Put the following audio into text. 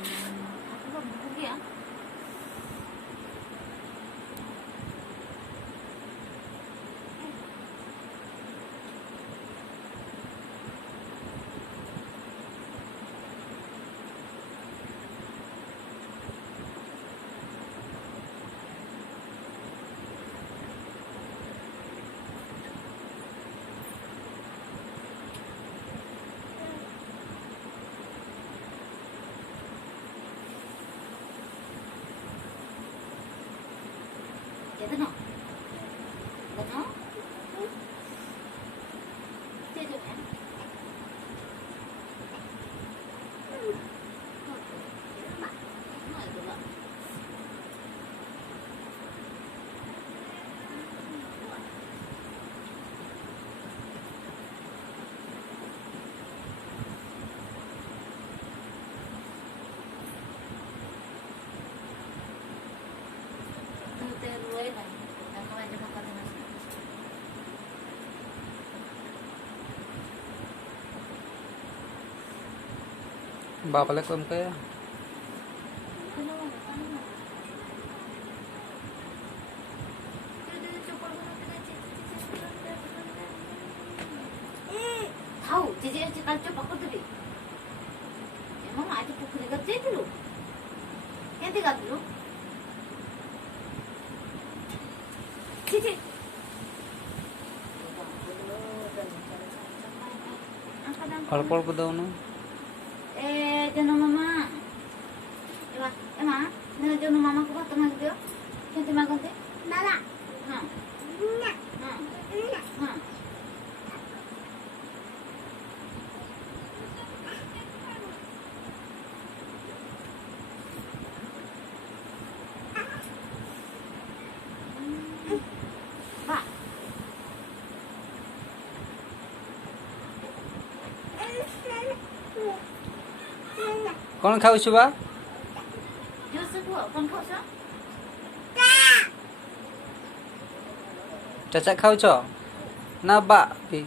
Aku pergi ya. Jadi no, betul? Jadi kan? बापाला कम काय Tahu, jadi cakap cepat aku tadi. Emang ada pukul kerja dulu. Yang tiga dulu. Cici. अल्प दाउनु Jono mama. Emma, nih jono mama ku bakal makan dia. Nanti makan deh. Nala. Hah. Nggak. Hah. Hah. Pak. कौन खाऊ बा Jus aku, kon kau sah? चाचा खाऊ ना बा भी